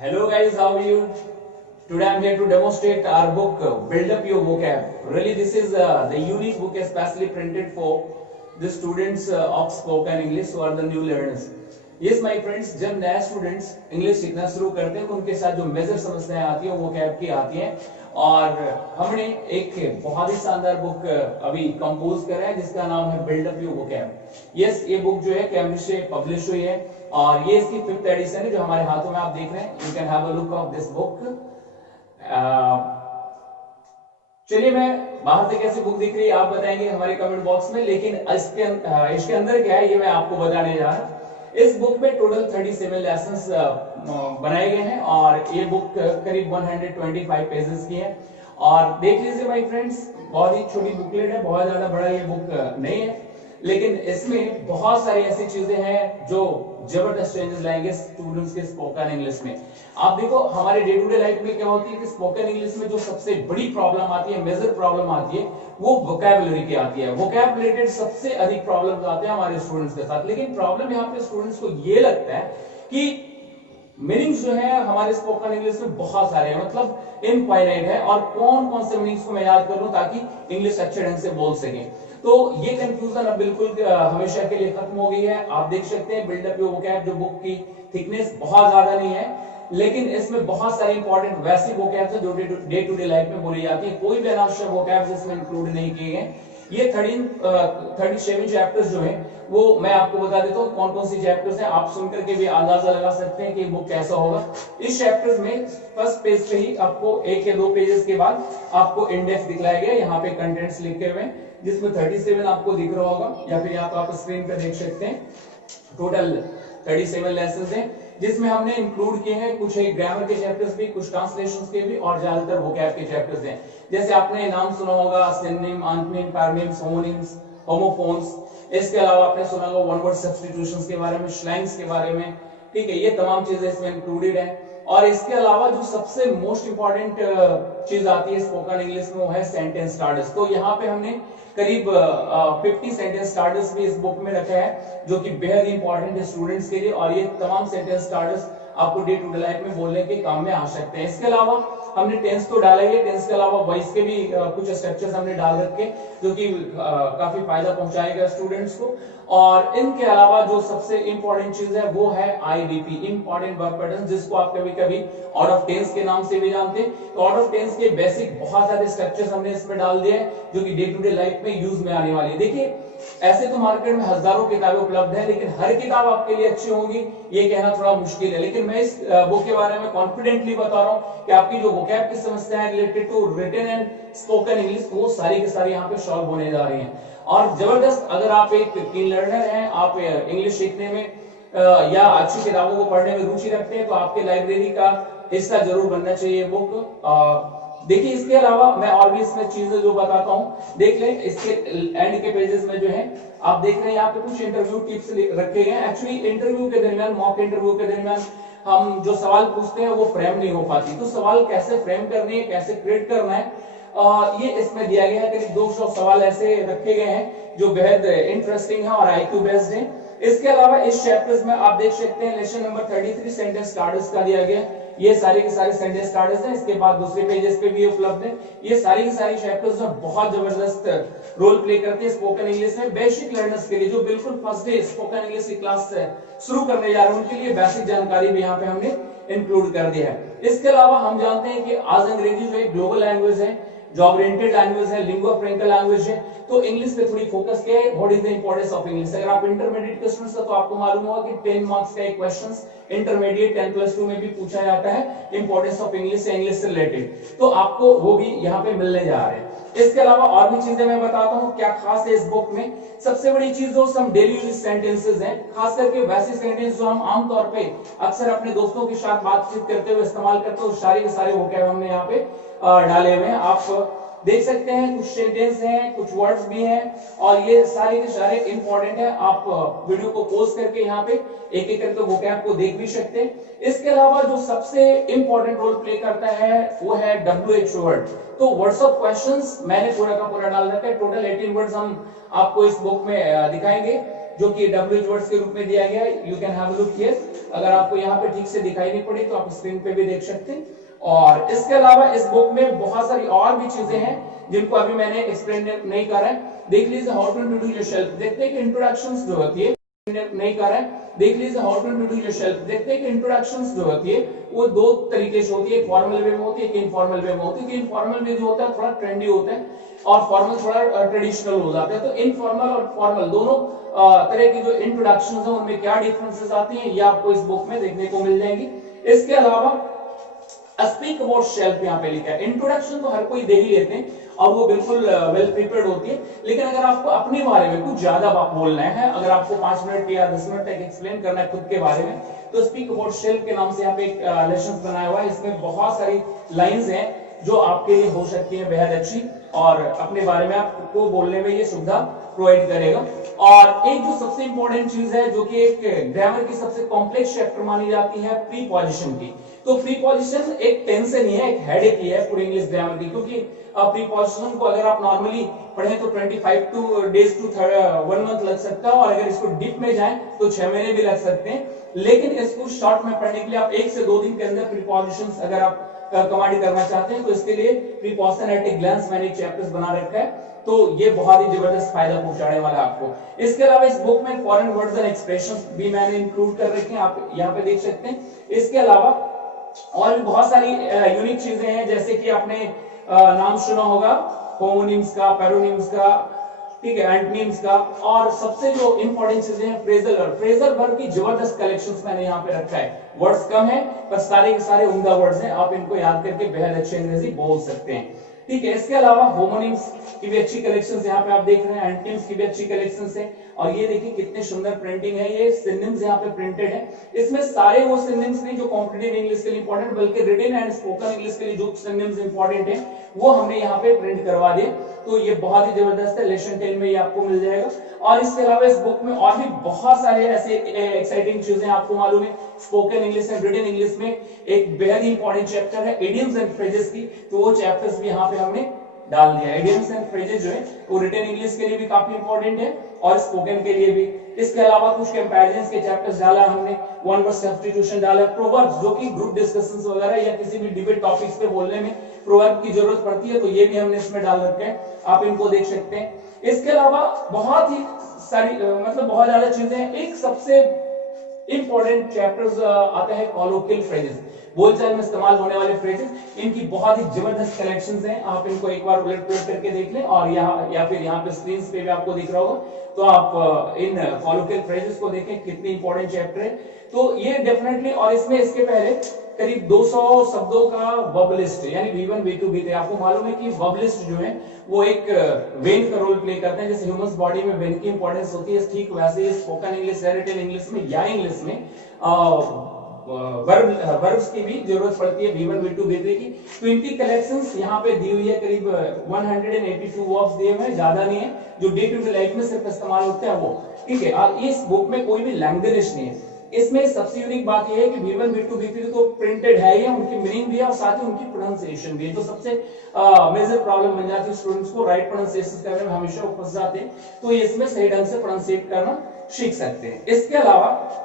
Hello guys, how are you? Today I'm here to demonstrate our book Build Up Your Vocab. Really this is the unique book especially printed for the students of spoken English who are the new learners. Yes my friends, जब नए students English सीखना शुरू करते हैं तो उनके साथ जो मेजर समस्याएं आती हैं वो vocab की आती हैं और हमने एक बहुत ही शानदार बुक अभी कंपोज करा है जिसका नाम है build up your vocab. Yes, ये बुक जो है कैम्ब्रिज से पब्लिश हुई है और ये इसकी 5th एडिशन है जो हमारे हाथों में आप देख रहे हैं। You can have a look of this book. चलिए, मैं बाहर से कैसी बुक दिख रही है आप बताएंगे हमारे कमेंट बॉक्स में, लेकिन इसके अंदर क्या है ये मैं आपको बताने जा रहा हूं। इस बुक में टोटल 37 लेसन्स बनाए गए हैं और ये बुक करीब 125 पेजेस की है। और देख लीजिए माय फ्रेंड्स, बहुत ही छोटी बुकलेट है, बहुत ज्यादा बड़ा ये बुक नहीं है, लेकिन इसमें बहुत सारी ऐसी चीजें हैं जो जबरदस्त चेंजेस लाएंगे स्टूडेंट्स के स्पोकन इंग्लिश में। आप देखो हमारे डे टू डे लाइफ में क्या होती है कि स्पोकन इंग्लिश में जो सबसे बड़ी प्रॉब्लम आती है, मेजर प्रॉब्लम आती है, वो वोकैबुलरी की आती है। वोकैब रिलेटेड सबसे अधिक प्रॉब्लम्स आते हैं हमारे स्टूडेंट्स के साथ, लेकिन प्रॉब्लम यहाँ पे स्टूडेंट्स को ये लगता है कि मीनिंग्स जो है हमारे स्पोकन इंग्लिश में बहुत सारे हैं, मतलब इनफाइनाइट है, और कौन कौन से मीनिंग्स को मैं याद कर लूं ताकि इंग्लिश अच्छे ढंग से बोल सके। तो ये कंफ्यूजन अब बिल्कुल हमेशा के लिए खत्म हो गई है। आप देख सकते हैं बिल्ड अप योर वोकैब जो बुक की थिकनेस बहुत ज्यादा नहीं है, लेकिन इसमें बहुत सारे इंपॉर्टेंट वैसी वोकैब्स है जो डे टू डे लाइफ में बोली जाती है। कोई भी अनावश्यक वोकैब्स इसमें इंक्लूड नहीं किए गए। ये 37 चैप्टर्स जो हैं वो मैं आपको बता देता हूँ कौन कौन सी चैप्टर्स हैं। आप सुनकर के भी अंदाजा लगा सकते हैं कि बुक कैसा होगा। इस चैप्टर्स में फर्स्ट पेज पे ही आपको एक या दो पेजेस के बाद आपको इंडेक्स दिखलाया गया, यहाँ पे कंटेंट्स लिखे हुए हैं जिसमें 37 आपको दिख रहा होगा या फिर यहाँ पे आप स्क्रीन पे देख सकते हैं। टोटल 37 लेसन्स हैं जिसमें हमने इंक्लूड किए हैं कुछ ग्रामर के चैप्टर्स भी, कुछ ट्रांसलेशंस के भी और ज्यादातर वोकैब के चैप्टर्स हैं। जैसे आपने नाम सुना होगा सिनोनिम, एंटोनिम, पैरानिम्स, होमोनिम्स, होमोफोन्स। इसके अलावा आपने सुना होगा वन वर्ड सब्स्टिट्यूशंस के बारे में, स्लैंग्स के बारे में, ठीक है, ये तमाम चीजें इसमें इंक्लूडेड है। और इसके अलावा जो सबसे मोस्ट इंपॉर्टेंट चीज आती है स्पोकन इंग्लिश में वो है सेंटेंस स्टार्टर्स। तो यहाँ पे हमने करीब 50 सेंटेंस स्टार्टर्स भी इस बुक में रखा है जो कि बेहद इंपॉर्टेंट है स्टूडेंट्स के लिए, और ये तमाम सेंटेंस स्टार्टर्स आपको डे टू डे लाइफ में बोलने के काम में आ सकते हैं। इसके अलावा हमने टेंस तो डाला ही है, टेंस के अलावा वॉइस के भी कुछ स्ट्रक्चर्स हमने डाल रखे जो कि काफी फायदा पहुंचाएगा स्टूडेंट्स को। और इनके अलावा जो सबसे इंपॉर्टेंट चीज है वो है IVP, इंपॉर्टेंट वर्ब पैटर्न, जिसको आप कभी कभी आउट ऑफ टेंस के नाम से भी जानते हैं। तो आउट ऑफ टेंस के बेसिक बहुत सारे स्ट्रक्चर्स हमने इसमें डाल दिए हैं जो कि डे टू डे लाइफ में यूज में आने वाली है। देखिए ऐसे तो मार्केट में हजारों किताबें उपलब्ध है, लेकिन हर किताब आपके लिए अच्छी होगी ये कहना थोड़ा मुश्किल है, लेकिन मैं इस बुक के बारे में कॉन्फिडेंटली बता रहा हूं कि आपकी जो वोकैब की समस्या है related to written and spoken English वो सारी की सारी यहाँ पे सॉल्व होने जा रही हैं। और जबरदस्त, अगर आप एक कीन लर्नर हैं, आप इंग्लिश सीखने में या अच्छी किताबों को पढ़ने में रुचि रखते हैं तो आपके लाइब्रेरी का हिस्सा जरूर बनना चाहिए बुक। देखिए इसके अलावा मैं और भी इसमें चीजें जो बताता हूं देख लें। इसके एंड के पेजेस में जो है आप देख रहे हैं यहाँ पे कुछ इंटरव्यू टिप्स रखे गए हैं। एक्चुअली इंटरव्यू के दरमियान, मॉक इंटरव्यू के दरमियान हम जो सवाल पूछते हैं वो फ्रेम नहीं हो पाती, तो सवाल कैसे फ्रेम करनी है, कैसे क्रिएट करना है, ये इसमें दिया गया है। करीब 200 सवाल ऐसे रखे गए हैं जो बेहद इंटरेस्टिंग है और IQ बेस्ड है। इसके अलावा इस चैप्टर्स में आप देख सकते हैं लेसन नंबर 33 सेंटेंस स्टार्टर्स का दिया गया। ये सारे के सारे सेंटेंस स्टार्टर्स हैं, इसके बाद दूसरे पेजेस पे भी उपलब्ध है। ये सारी की सारी चैप्टर्स में बहुत जबरदस्त रोल प्ले करते हैं स्पोकन इंग्लिश में बेसिक लर्नर्स के लिए जो बिल्कुल फर्स्ट डे स्पोकन इंग्लिश की क्लास शुरू करने जा रहे हैं उनके लिए बेसिक जानकारी भी यहाँ पे हमने इंक्लूड कर दिया है। इसके अलावा हम जानते हैं कि आज अंग्रेजी जो एक ग्लोबल लैंग्वेज है, जॉब ओरिएंटेड लैंग्वेज है, लिंगुआ फ्रैंका लैंग्वेज है, तो इंग्लिश पे थोड़ी फोकस किया है। What is the importance of English? अगर आप इंटरमीडिएट के स्टूडेंट्स हैं तो आपको मालूम होगा कि 10 मार्क्स का एक क्वेश्चंस इंटरमीडिएट 10+2 में भी पूछा जाता है इंपॉर्टेंस ऑफ इंग्लिश से, इंग्लिश से रिलेटेड, तो आपको वो भी यहाँ पे मिलने जा रहे हैं। इसके अलावा और भी चीजें मैं बताता हूँ क्या खास है इस बुक में। सबसे बड़ी चीज जो सम डेली यूज सेंटेंसेस हैं, खास करके वैसे सेंटेंस जो हम आमतौर पे अक्सर अपने दोस्तों के साथ बातचीत करते हुए इस्तेमाल करते हैं, सारे के सारे वोकैब हमने यहाँ पे डाले हुए हैं। आप देख सकते हैं कुछ सेंटेंस हैं, कुछ वर्ड्स भी हैं और ये सारे के सारे इंपॉर्टेंट है। आप वीडियो को पॉज करके यहाँ पे एक एक करके वोकैब को देख भी सकते हैं। इसके अलावा जो सबसे इंपॉर्टेंट रोल प्ले करता है वो है WHO वर्ड। तो वर्ड्स ऑफ क्वेश्चंस मैंने पूरा का पूरा डाल रखा है। टोटल 18 वर्ड्स हम आपको इस बुक में दिखाएंगे जो कि डब्ल्यूएच वर्ड्स के रूप में दिया गया है। You can have a look here. अगर आपको यहाँ पे ठीक से दिखाई नहीं पड़ी तो आप स्क्रीन पे भी देख सकते हैं। और इसके अलावा इस बुक में बहुत सारी और भी चीजें हैं जिनको अभी मैंने एक्सप्लेन नहीं करा है। देख लीजिए हाउ टू इंट्रोड्यूस योरसेल्फ। देखते हैं कि इंट्रोडक्शंस जो होती है नहीं कर रहा है। देख लीजिए हाउ टू इंट्रोड्यूस योरसेल्फ। देखते हैं कि इंट्रोडक्शंस जो होती है वो दो तरीके से होती है, एक फॉर्मल वे में होती है, एक इनफॉर्मल वे में होती है। इनफॉर्मल वे जो होता है थोड़ा ट्रेंडी होता है और फॉर्मल थोड़ा ट्रेडिशनल हो जाता है। तो इनफॉर्मल और फॉर्मल दोनों तरह की जो इंट्रोडक्शंस है उनमें क्या डिफरेंसेस आती हैं ये आपको इस बुक में देखने को मिल जाएंगी। इसके अलावा स्पीक अबाउट सेल्फ यहाँ पे लिखा है। इंट्रोडक्शन तो हर कोई दे ही लेते हैं और वो बिल्कुल वेल प्रिपेयर्ड होती है, लेकिन अगर आपको अपने बारे में कुछ ज्यादा बोलना है, अगर आपको 5 मिनट या 10 मिनट तक एक्सप्लेन करना है खुद के बारे में, तो स्पीक अबाउट सेल्फ के नाम से यहाँ पे एक लेसन बनाया हुआ है। इसमें बहुत सारी लाइंस हैं जो आपके लिए हो सकती है बेहद अच्छी और अपने बारे में आपको बोलने में ये सुविधा प्रोवाइड करेगा। और एक जो सबसे इंपॉर्टेंट चीज है जो कि एक ग्रामर की सबसे कॉम्प्लेक्स चैप्टर मानी जाती है, प्रीपोजिशन की। तो प्रीपोजिशन एक टेंशन ही है, एक हेडेक ही है पूरी इंग्लिश ग्रामर की, क्योंकि प्रीपोजिशन को अगर आप नॉर्मली पढ़ें तो 25 डेज टू 1 मंथ लग सकता है और अगर इसको डीप में जाएं तो 6 महीने भी लग सकते हैं। लेकिन इसको शॉर्ट में पढ़ने के लिए आप 1 से 2 दिन के अंदर प्रीपोजिशंस अगर आप कमांड करना चाहते हैं तो इसके लिए प्रीपोजिशन एट ए ग्लांस मैंने एक चैप्टर्स बना रखा है, तो ये बहुत ही जबरदस्त फायदा पहुंचाने वाला है आपको। इसके अलावा इस बुक में फॉरेन वर्ड्स एंड एक्सप्रेशंस भी मैंने इंक्लूड कर रखे हैं, आप यहाँ पे देख सकते हैं। इसके अलावा और भी बहुत सारी यूनिक चीजें हैं, जैसे कि आपने नाम सुना होगा होमोनिम्स का, पैरोनिम्स का, ठीक है, एंटोनिम्स का, और सबसे जो इंपॉर्टेंट चीजें हैं फ्रेजल वर्ब। फ्रेजल वर्ब की जबरदस्त कलेक्शंस मैंने यहाँ पे रखा है। वर्ड्स कम है पर सारे के सारे उम्दा वर्ड्स हैं, आप इनको याद करके बेहद अच्छी अंग्रेजी बोल सकते हैं, ठीक है। इसके अलावा होमोनिम्स की भी अच्छी कलेक्शंस यहाँ पे आप देख रहे हैं, एंटोनिम्स की भी अच्छी कलेक्शंस है। और ये देखिए कितने सुंदर प्रिंटिंग है, ये सिनोनिम्स यहाँ पे प्रिंटेड है। इसमें सारे वो सिनोनिम्स नहीं जो कॉम्पिटिटिव इंग्लिश के लिए इंपॉर्टेंट, बल्कि रिटन एंड स्पोकन इंग्लिश के लिए जो सिनोनिम्स इंपॉर्टेंट है वो हमने यहाँ पे प्रिंट करवा दिए। तो ये बहुत ही जबरदस्त है, लेसन 10 में ये आपको मिल जाएगा। और इसके अलावा इस बुक में और भी बहुत सारे ऐसे एक्साइटिंग चीजें आपको मालूम है। Spoken English and written English में एक बेहद ही इंपॉर्टेंट चैप्टर है इडियम्स एंड फ्रेजेस की, तो वो चैप्टर्स भी यहाँ पे हमने डाल दिया। इडियम्स एंड फ्रेजेस जो है वो रिटन इंग्लिश के लिए भी काफी इंपॉर्टेंट है और स्पोकन के लिए भी। इसके अलावा कुछ कंपैरिजंस के चैप्टर्स डाला हमने, वन वर्ड सब्स्टिट्यूशन डाला, प्रोवर्ब्स जो कि ग्रुप डिस्कशंस वगैरह या किसी भी डिबेट टॉपिक्स पे बोलने में प्रोवर्ब की जरूरत पड़ती है, तो ये भी हमने इसमें डाल रखे हैं, आप इनको देख सकते हैं। इसके अलावा बहुत ही सारी मतलब बहुत ज्यादा चीजें हैं। एक सबसे इंपॉर्टेंट चैप्टर्स आता है कॉलोकियल फ्रेजेस, बोलचाल में इस्तेमाल होने वाले फ्रेजेस। इनकी बहुत ही जबरदस्त कलेक्शंस हैं, आप इनको एक बार उलट पुलट करके देख लें और यहाँ या फिर यहाँ पे स्क्रीन पे भी आपको दिख रहा होगा, तो आप इन कॉलोकियल फ्रेजेस को देखें, कितनी इंपॉर्टेंट चैप्टर है। तो ये डेफिनेटली, और इसमें इसके पहले करीब 200 शब्दों का वर्ब लिस्ट यानी V1 V2 V3। आपको मालूम है कि वर्ब लिस्ट जो है वो एक वेन का रोल प्ले करते हैं, जैसे ह्यूमन बॉडी में वेन की इंपॉर्टेंस होती है, ठीक वैसे ही स्पोकन इंग्लिश, रिटन इंग्लिश में या इंग्लिश में वर्ब्स की भी जरूरत पड़ती है V1 V2 V3 की। तो इनकी कलेक्शंस यहाँ पे दी हुई है, करीब 182 वर्ब्स दिए हुए हैं, ज्यादा नहीं है, जो डे टू डे लाइफ में सिर्फ इस्तेमाल होते हैं वो, ठीक है। और इस बुक में कोई भी लैंग्वेज नहीं है। इसमें सबसे यूनिक बात यह है कि V1 V2 V3 तो प्रिंटेड है ही, उनकी मीनिंग भी है और साथ ही उनकी प्रोनाउंसिएशन भी है, जो सबसे मेजर प्रॉब्लम बन जाती है स्टूडेंट्स को, राइट प्रोनाउंसिएशन करने में हमेशा वो फंस जाते हैं, तो इसमें सही ढंग से प्रोनाउंसिएट करना सीख सकते हैं। इसके अलावा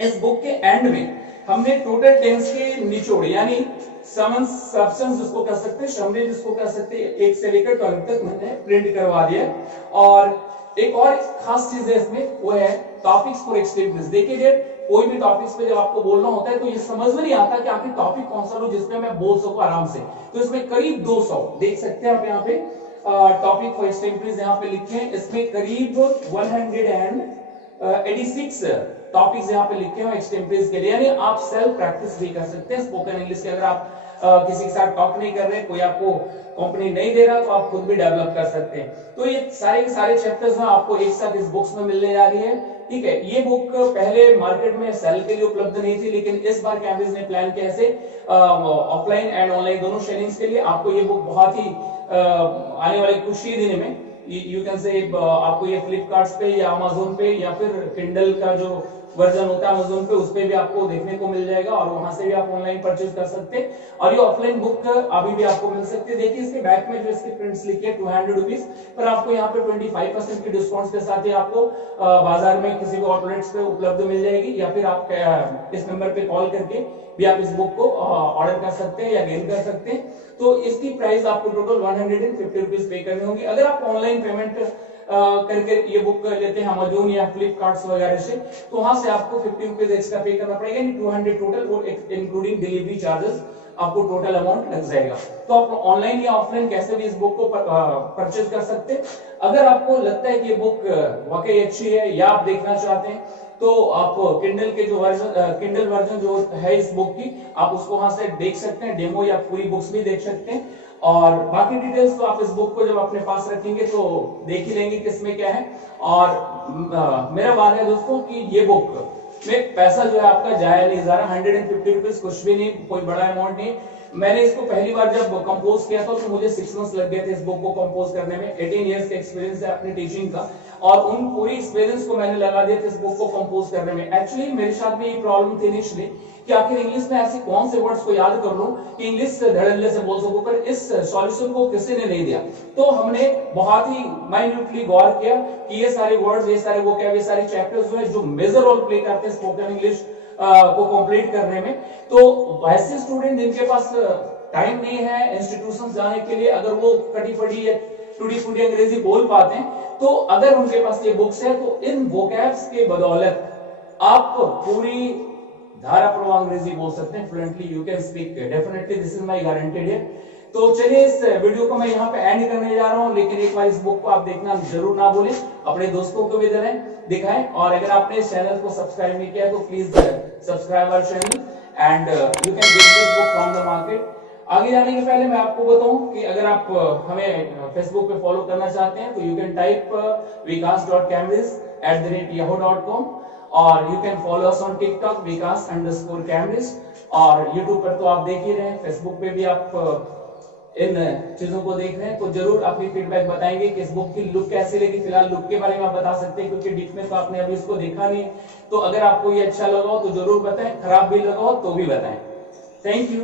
इस बुक के एंड में हमने टोटल टेंस के निचोड़ यानी समन्स सब्सटेंस जिसको कह सकते हैं, समरी जिसको कह सकते हैं, 1 से लेकर 12 तक मैंने प्रिंट करवा दिया। और एक और खास चीज है इसमें, वो है टॉपिक्स फॉर एक्सटेंप्स। देखिए कोई भी टॉपिक्स पे जब आपको बोलना होता है तो ये समझ में नहीं आता कि आखिर टॉपिक कौन सा लो जिसमें मैं बोल सकूं आराम से, तो इसमें करीब 200 देख सकते हैं आप यहाँ पे टॉपिक फॉर एक्सटेंप्स यहाँ पे लिखे हैं। इसमें करीब 186 टॉपिक्स यहाँ पे लिखे हैं एक्सटेंप्स के लिए, यानी आप सेल्फ प्रैक्टिस भी कर सकते हैं स्पोकन इंग्लिश के। अगर आप किसी के साथ टॉक नहीं कर रहे, कोई आपको कंपनी नहीं दे रहा, तो आप खुद भी डेवलप कर सकते हैं। तो ये सारे के सारे चैप्टर्स ना आपको एक साथ इस बुक्स में मिलने जा रही है, ठीक है। ये बुक पहले मार्केट में सेल के लिए उपलब्ध नहीं थी, लेकिन इस बार कैम्ब्रिज ने प्लान किया ऐसे ऑफलाइन एंड ऑनलाइन दोनों शेयरिंग्स के लिए आपको ये बुक बहुत ही आने वाले कुछ ही दिन में यू कैन से आपको ये फ्लिपकार्ट पे या अमेज़न पे या फिर किंडल का जो वर्जन होता है अमेज़न पे, उस पे भी आपको देखने को मिल जाएगा और वहां से भी आप ऑनलाइन परचेज कर सकते हैं। और ये ऑफलाइन बुक अभी भी आपको मिल सकती है। देखिए इसके बैक में जो इसके प्रिंट्स लिखे 200 रुपीज, पर आपको यहाँ पे 25% की डिस्काउंट के साथ ही आपको बाजार में किसी भी आउटलेट्स पे उपलब्ध मिल जाएगी, या फिर आप इस नंबर पे कॉल करके भी आप इस बुक को ऑर्डर कर सकते हैं या गेन कर सकते हैं। तो इसकी प्राइस आपको टोटल 150 रुपीज पे करनी होगी। अगर आप ऑनलाइन पेमेंट करके ये बुक लेते हैं अमेज़न या फ्लिपकार्ट वगैरह से, तो वहां से आपको 50 रुपीज एक्स्ट्रा पे करना पड़ेगा, यानी 200 टोटल, वो इंक्लूडिंग डिलीवरी चार्जेस आपको टोटल अमाउंट लग जाएगा। तो आप ऑनलाइन या ऑफलाइन कैसे भी इस बुक को परचेज कर सकते हैं। अगर आपको लगता है कि ये बुक वाकई अच्छी है या आप देखना चाहते हैं, तो आप किंडल के जो किंडल वर्जन जो है इस बुक की, आप उसको वहां से देख सकते हैं, डेमो या पूरी बुक्स भी देख सकते हैं। और बाकी डिटेल्स तो आप इस बुक को जब अपने पास रखेंगे तो देख ही लेंगे किसमें क्या है। और मेरा मानना है दोस्तों कि ये बुक में पैसा जो है आपका जाया नहीं जा रहा। 150 रुपीज कुछ भी नहीं, कोई बड़ा अमाउंट नहीं। मैंने इसको पहली बार जब कंपोज किया था तो मुझे 6 मंथ्स लग गए थे इस बुक को कंपोज करने में। 18 इयर्स का एक्सपीरियंस है अपनी टीचिंग का, और उन पूरी एक्सपीरियंस को मैंने लगा दिया था इस बुक को कंपोज करने में। एक्चुअली मेरे साथ में ये प्रॉब्लम थी इनिशियली कि आखिर इंग्लिश में ऐसे कौन से वर्ड्स को याद कर लूं कि इंग्लिश धड़ल्ले से बोल सकूं, पर इस सॉल्यूशन को किसी ने नहीं दिया। तो हमने बहुत ही माइन्यूटली गौर किया कि ये सारे वर्ड्स, ये सारे वोकैब, ये सारे चैप्टर्स जो है जो मेजर रोल प्ले करते हैं स्पोकन इंग्लिश को कंप्लीट करने में। तो वैसे स्टूडेंट जिनके पास टाइम नहीं है इंस्टीट्यूशन जाने के लिए, अगर वो कटी फटी या टूटी फूटी अंग्रेजी बोल पाते हैं, तो अगर उनके पास ये बुक्स है तो इन वोकैब्स के बदौलत आप पूरी धारा प्रवाह अंग्रेजी बोल सकते हैं fluently. You can speak definitely, this is my guaranteed है। तो चलिए इस वीडियो को मैं यहाँ पे एंड करने जा रहा हूँ, लेकिन एक बार इस बुक को आप देखना जरूर ना भूलें, अपने दोस्तों को भी दिखाएं। और अगर आपने इस चैनल को सब्सक्राइब नहीं किया तो please subscribe our channel and you can get this book from the market. आगे जाने के पहले मैं आपको बताऊं कि अगर आप हमें फेसबुक पे फॉलो करना चाहते हैं तो यू कैन टाइप vikas.cambridge@yahoo.com, और you can follow us on TikTok vikas_cambridge, और यूट्यूब पर तो आप देख ही रहे हैं, फेसबुक पे भी आप इन चीजों को देख रहे हैं। तो जरूर अपनी फीडबैक बताएंगे कि इस बुक की लुक कैसी लगी। फिलहाल लुक के बारे में आप बता सकते हैं क्योंकि डीप में तो आपने अभी इसको देखा नहीं। तो अगर आपको ये अच्छा लगा हो तो जरूर बताएं, खराब भी लगा हो तो भी बताएं। Thank you.